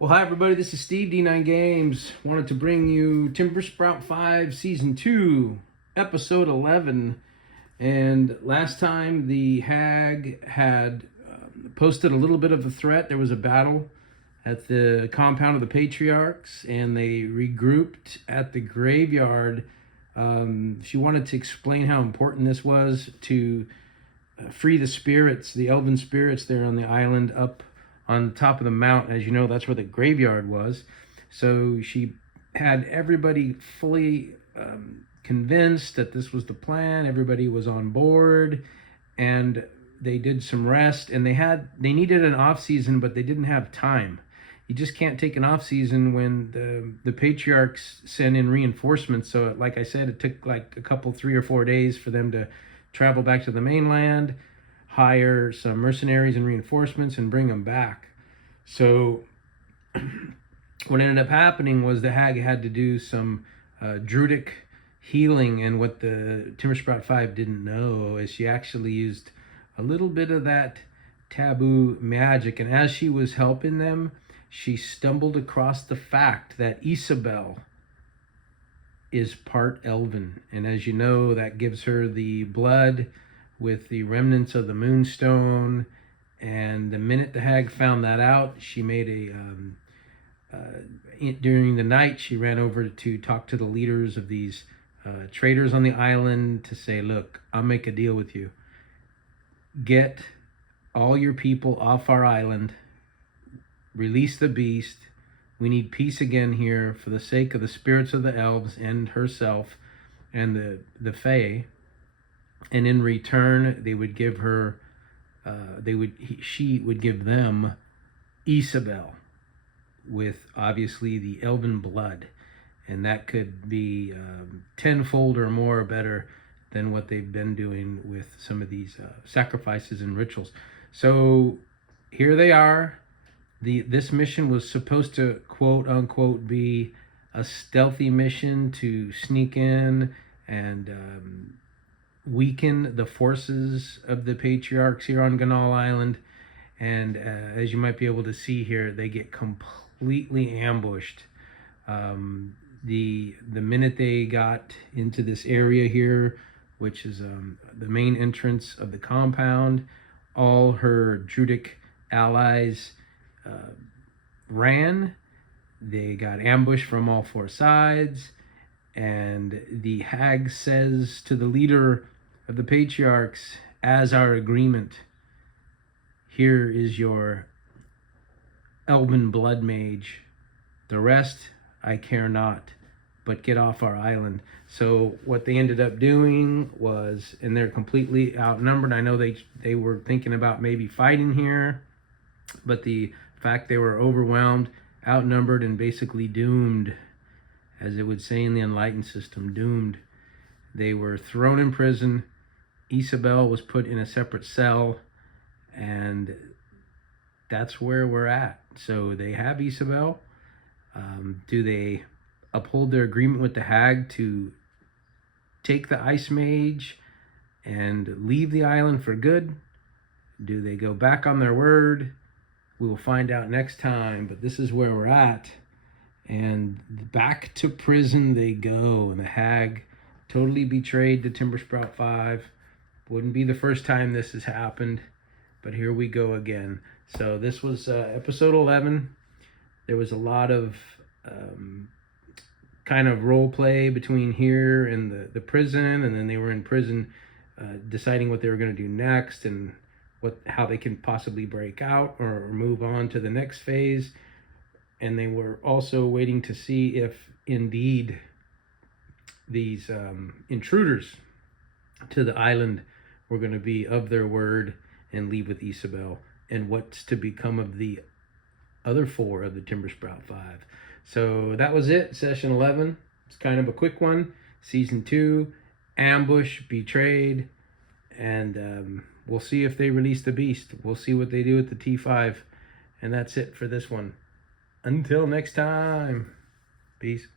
Well, hi everybody, this is Steve, D9 Games. Wanted to bring you Timbersprout 5 Season 2, Episode 11. And last time the hag had posted a little bit of a threat. There was a battle at the compound of the patriarchs, and they regrouped at the graveyard. She wanted to explain how important this was to free the spirits, the elven spirits there on the island up on the top of the mountain. As you know, that's where the graveyard was. So she had everybody fully convinced that this was the plan. Everybody was on board, and they did some rest, and they needed an off season, but they didn't have time. You just can't take an off season when the patriarchs send in reinforcements. So like I said, it took like a couple, 3 or 4 days for them to travel back to the mainland, hire some mercenaries and reinforcements, and bring them back. So what ended up happening was the hag had to do some druidic healing, and what the Timbersprout 5 didn't know is she actually used a little bit of that taboo magic. And as she was helping them, she stumbled across the fact that Isabel is part elven, and as you know, that gives her the blood with the remnants of the moonstone. And the minute the hag found that out, she made during the night, she ran over to talk to the leaders of these traders on the island to say, look, I'll make a deal with you. Get all your people off our island, release the beast. We need peace again here for the sake of the spirits of the elves and herself and the fae. And in return, they would give her, she would give them Isabel, with obviously the elven blood, and that could be tenfold or more better than what they've been doing with some of these sacrifices and rituals. So here they are. This mission was supposed to, quote unquote, be a stealthy mission to sneak in and weaken the forces of the patriarchs here on Ganahl Island. And as you might be able to see here, they get completely ambushed. The minute they got into this area here, which is the main entrance of the compound, all her druidic allies ran. They got ambushed from all 4 sides, and the hag says to the leader of the patriarchs, as our agreement, here is your elven blood mage. The rest I care not, but get off our island. So what they ended up doing was, and they're completely outnumbered. I know they were thinking about maybe fighting here, but the fact they were overwhelmed, outnumbered, and basically doomed, as it would say in the enlightened system, doomed. They were thrown in prison. Isabel was put in a separate cell, and that's where we're at. So they have Isabel. Do they uphold their agreement with the hag to take the ice mage and leave the island for good? Do they go back on their word? We will find out next time, but this is where we're at. And back to prison they go, and the hag totally betrayed the Timbersprout 5. Wouldn't be the first time this has happened, but here we go again. So this was episode 11. There was a lot of kind of role play between here and the prison, and then they were in prison deciding what they were going to do next, and how they can possibly break out or move on to the next phase. And they were also waiting to see if indeed these intruders to the island were going to be of their word and leave with Isabel, and what's to become of the other 4 of the Timbersprout 5. So that was it, session 11. It's kind of a quick one. Season 2, ambush, betrayed, and we'll see if they release the beast. We'll see what they do with the T5, and that's it for this one. Until next time, peace.